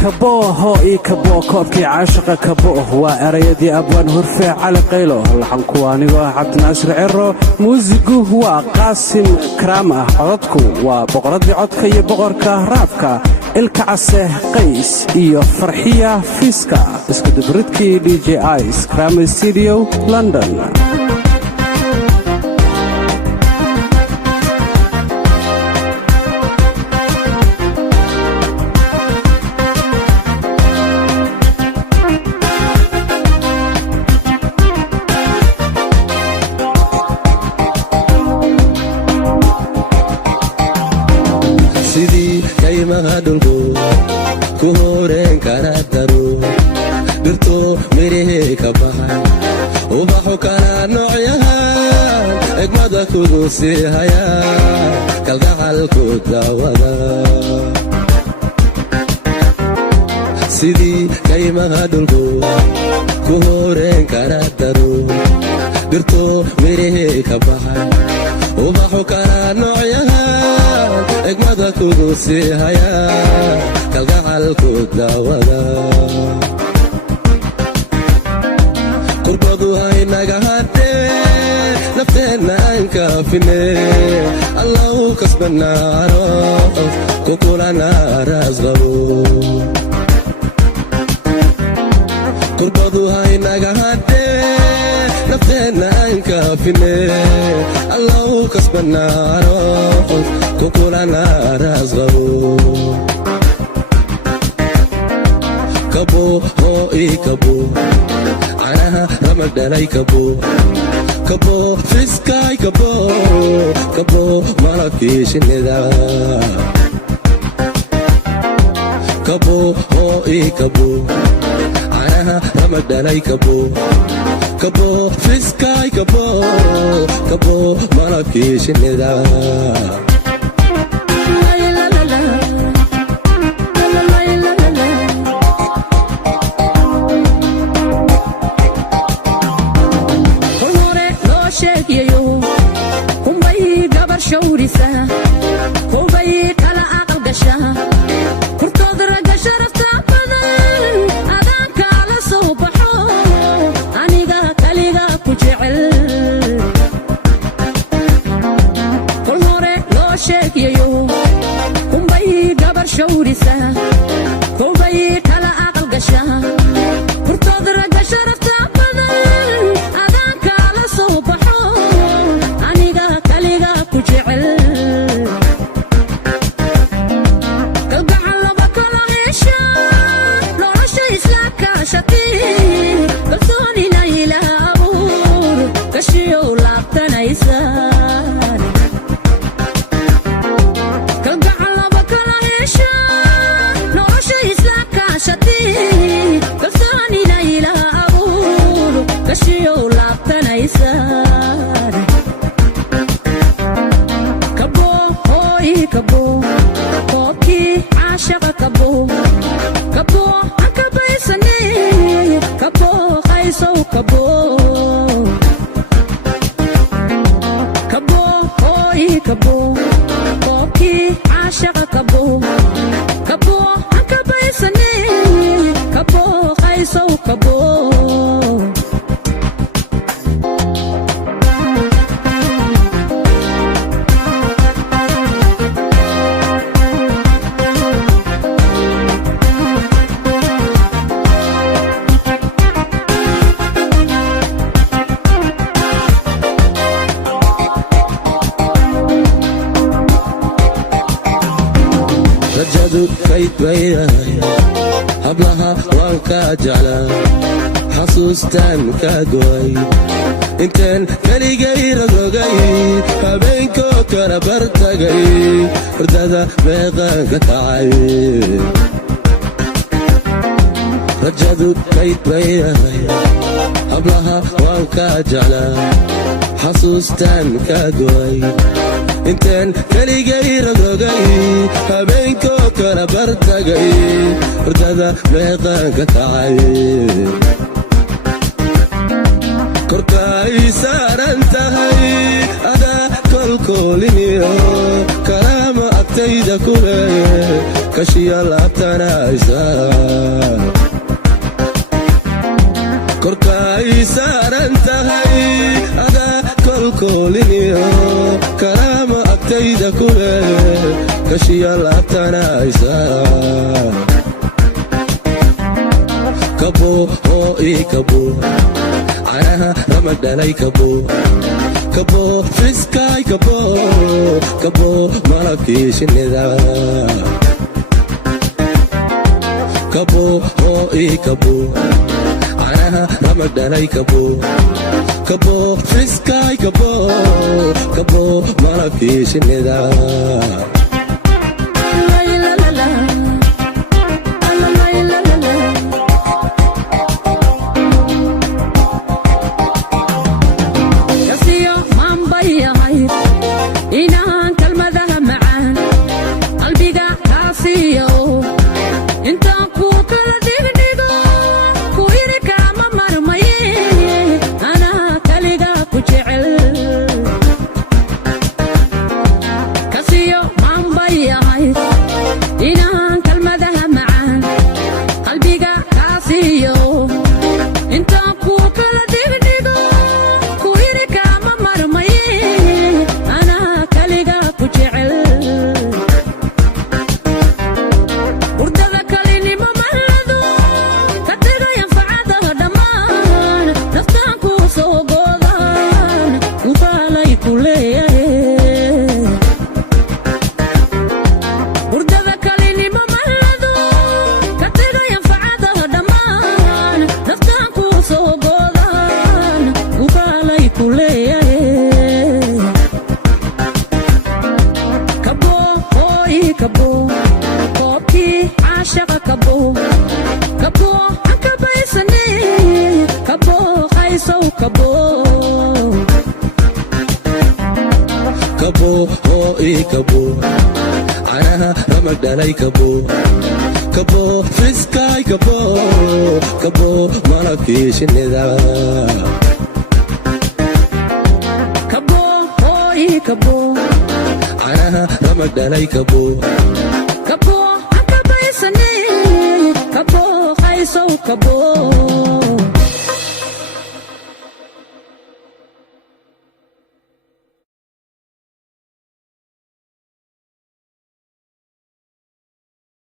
كبوه إي كبوه كوبكي عاشق كبوه وأريدي أبوان هرفع على قيله لحن كواني عبد الناصر عرو موزيقو هو قاسم كرامة عددكو وبقردي عدك يبقر كهرابك الكعسه قيس إيو فرحية فيسكا اسكو دبرتكي دي جي آيس كرامة ستوديو لندن sidii kaymaha dhulku ku horeen kara daro dhirto mirihii ka baxay ubaxu kala noocyahan egmada kugu sii haya kalgacalku daawada sidii kaymaha dhulku ku horeen kara daro dhirto mirihii ka baxay ubaxu kala noocyahan egmada kugu sii haya kalgacalku daawada qurbadu haynaga hadhee nafteenna aan kaafine allahu kasbanaaro kukulana raasqabo qurbadu haynaga hadhee nafteenna aan kaafine allahu kasbanaaro kukulana raasqabo kabo hoo ii kabo canaha ramag dhalay kabo kabo fiskaay kabo kabo malabkii shinnida kabo hoo ii kabo canaha ramag dhalay kabo kabo fiskaay kabo kabo malabkii shinnida rajadu kayd baydahay hablaha waan ka jeclaa xasuustaan ka go'ay intaan keligay rogogay habeenkoo kala bartagay hurdada meeqaan ka kacay rajadu kayd baydahay hablaha waan ka jeclaa xasuustaan ka go'ay intaan keligay rogogay habeenkoo kala bartagay hurdada meeqaan ka kacay korka ay saaran tahay adaa kolkooliniyo kalaama agtayda kule kashiya laabtanaysa korka ay saaran tahay adaa kolkoliniyo karaama agtayda kule kashiya laabtanaysa kabo oo ii kabo canaha ramadhalay kabo kabo fiskay kabo kabo malabkii shinnida kabo oo ii kabo canaha ramadhalay kabo kabo fiskay kabo kabo malabkii shinnida kabo oo ii kabo canaha ramadhalay kabo kabo fiskay kabo kabo malabkii shinnida kabo oo ii kabo canaha ramadhalay kabo kabo akabaysane kabo qaysow kabo